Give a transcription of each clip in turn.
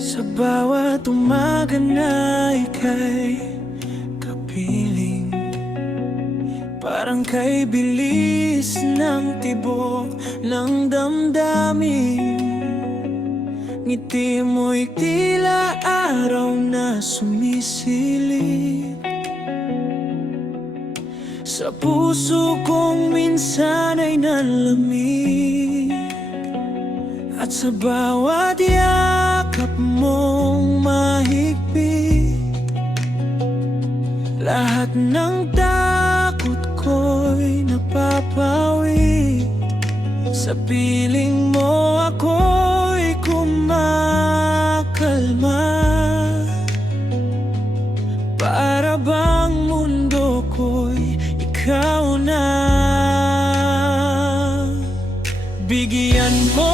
Sa bawat umaga na ika'y kapiling, parang kay bilis ng tibok ng damdamin. Ngiti mo'y tila araw na sumisilip sa puso kong minsan ay nalamig. At sa bawat yakap mong mahigpit, lahat ng takot ko'y napapawi. Sa piling mo ako'y kumakalma, para bang mundo ko'y ikaw na. Bigyan mo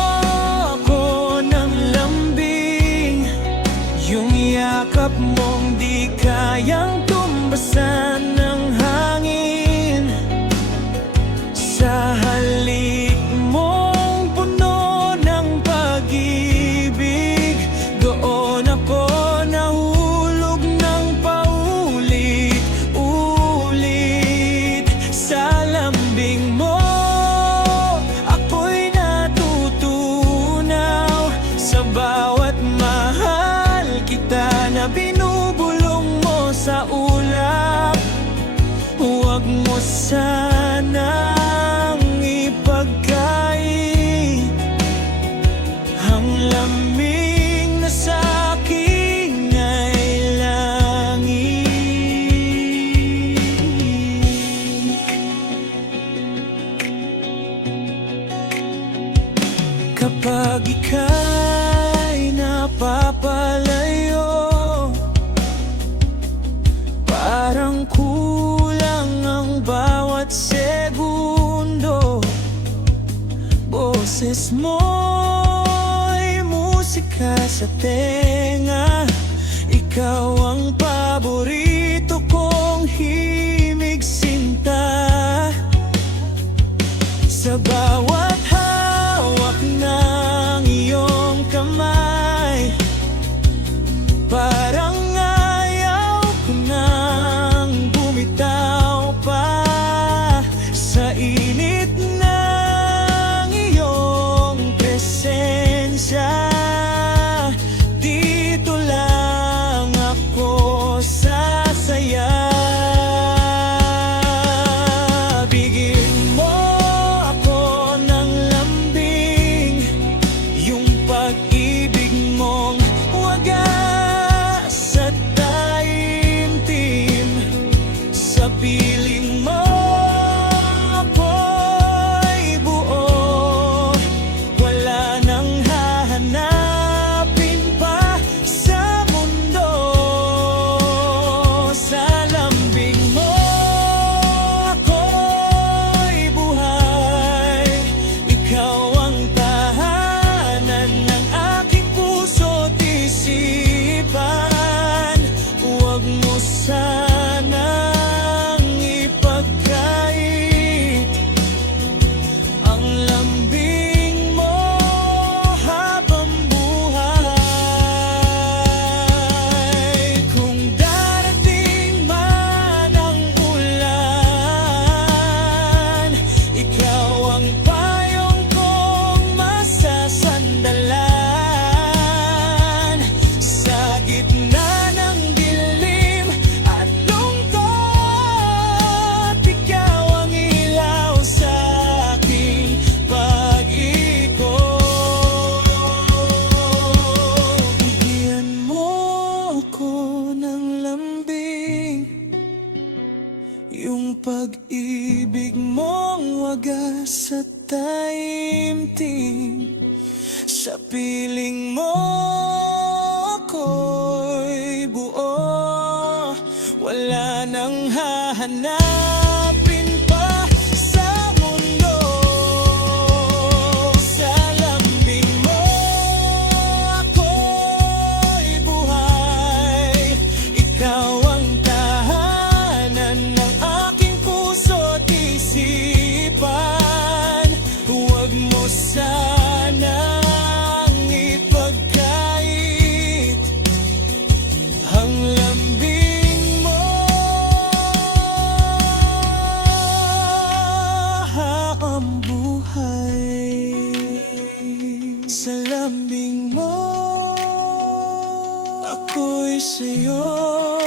ako ng lambing, yung yakap mong di kayang tumbasan ng hangin. Sa halik mong puno ng pag-ibig, doon ako nahulog ng paulit-ulit. Sa lambing mo ako'y natutunaw, sa bawat mahal kita na binubulong mo sa ulap. Huwag mo sanang ipagkait ang lamig na sa'kin ay langit. Kapag ika'y napapalayo, parang kulang ang bawat segundo. Boses mo'y musika sa tenga, ikaw ang paborito kong himig sinta. Sa bawat hawak ng iyong kamay, parang ayaw ko nang bumitaw pa. Sa init ng iyong presensya, dito lang ako sasaya. Bigyan mo ako ng lambing, yung pag-ibig mong wagas at taimtim. Sa piling mo ako'y buo, wala nang hahanapin pa sa mundo. Sa lambing mo ako'y buhay, ikaw ang tahanan ng aking puso't isipan. Huwag mo sanang ipagkait ang lambing mo habang buhay. Kung darating man ang ulan, ikaw ang payong kong masasandalan. Sa gitna ng dilim at lungkot, ikaw ang ilaw sa aking pag-ikot. Bigyan mo ako ng lambing, yung pag-ibig mong wagas at taimtim. Sa piling mo ako'y buo, wala nang hahanapin pa sa mundo. Sa lambing mo ako'y buhay, ikaw ang tahanan ng aking puso't isipan. Huwag mo sanang ipagkait ang buhay. Sa lambing mo, ako'y sa'yo.